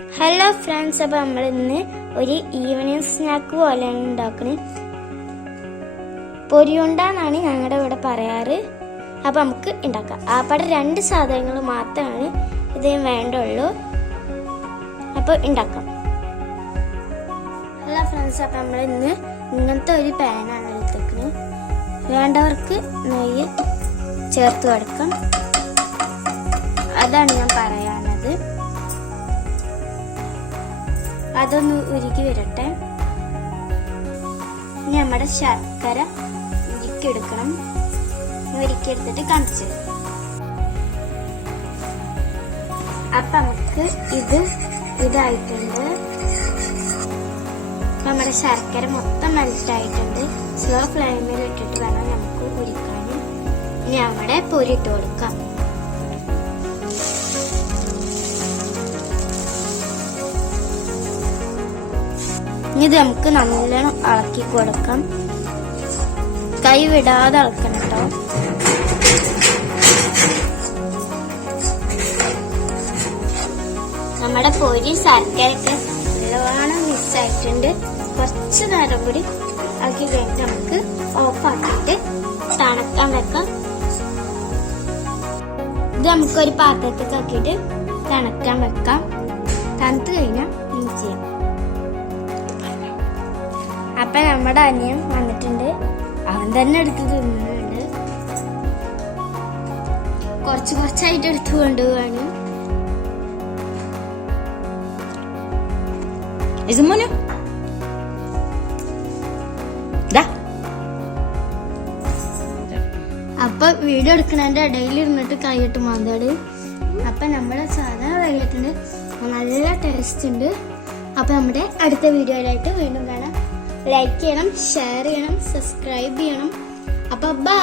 Hello friends, അപ്പോൾ നമ്മൾ ഇന്ന് ഒരു ഈവനിങ് സ്നാക്ക് പോലെയാണ് ഉണ്ടാക്കുന്നത്. പൊരിയുണ്ടാന്നാണ് ഞങ്ങളുടെ ഇവിടെ പറയാറ്. അപ്പോൾ നമുക്ക് ഉണ്ടാക്കാം. ആപ്പാടെ 2 സാധനങ്ങൾ മാത്രമാണ് ഇതിന് വേണ്ടുള്ളൂ. അപ്പോൾ ഉണ്ടാക്കാം. ഹലോ ഫ്രണ്ട്സ്, അപ്പോൾ നമ്മൾ ഇന്ന് ഇങ്ങനത്തെ ഒരു പാനാണ് എടുത്തേക്കുന്നത്. വേണ്ടവർക്ക് നെയ്യ് ചേർത്ത് കൊടുക്കാം. അതാണ് ഞാൻ പറയാനത്. അതൊന്ന് ഉരുക്കി വരട്ടെ. ഇനി നമ്മുടെ ശർക്കര ഉരുക്കിയെടുക്കണം. ഉരുക്കിയെടുത്തിട്ട് കാണിച്ചു. അപ്പൊ നമുക്ക് ഇതായിട്ടുണ്ട്. നമ്മുടെ ശർക്കര മൊത്തം മെൽറ്റ് ആയിട്ടുണ്ട്. സ്ലോ ഫ്ലെയിമിൽ ഇട്ടിട്ട് വേണം നമുക്ക് ഉരുക്കാനും. ഇനി അവിടെ പൊരിട്ട് കൊടുക്കാം. ഇത് നമുക്ക് നല്ലോണം ഇളക്കി കൊടുക്കാം. കൈ വിടാതെ ഇളക്കണം കേട്ടോ. നമ്മുടെ പൊരി ശർക്കരയൊക്കെ നല്ലോണം മിക്സ് ആയിട്ടുണ്ട്. കുറച്ച് നേരം കൂടി ആക്കി കഴിഞ്ഞിട്ട് നമുക്ക് ഓഫാക്കിയിട്ട് തണുക്കാൻ വെക്കാം. ഇത് നമുക്കൊരു പാത്രത്തേക്ക് ആക്കിയിട്ട് തണുക്കാൻ വെക്കാം. തണുത്ത് കഴിഞ്ഞാൽ മിക്സ് ചെയ്യാം. അപ്പൊ നമ്മുടെ അനിയൻ വന്നിട്ടുണ്ട്. അവൻ തന്നെ എടുത്ത് തിന്നുന്നുണ്ട്. കുറച്ചായിട്ട് എടുത്തു കൊണ്ടുപോവാണ്. അപ്പൊ വീഡിയോ എടുക്കണതിന്റെ ഇടയിൽ ഇരുന്നിട്ട് കൈയിട്ട് മാന്താട്. അപ്പൊ നമ്മുടെ സാധനം റെഡിയായിട്ടുണ്ട്. നല്ല ടേസ്റ്റ് ഉണ്ട്. അപ്പൊ നമ്മുടെ അടുത്ത വീഡിയോയിലായിട്ട് വീണ്ടും കാണാം. ലൈക്ക് ചെയ്യണം, ഷെയർ ചെയ്യണം, സബ്സ്ക്രൈബ് ചെയ്യണം. അപ്പൊ ബൈ.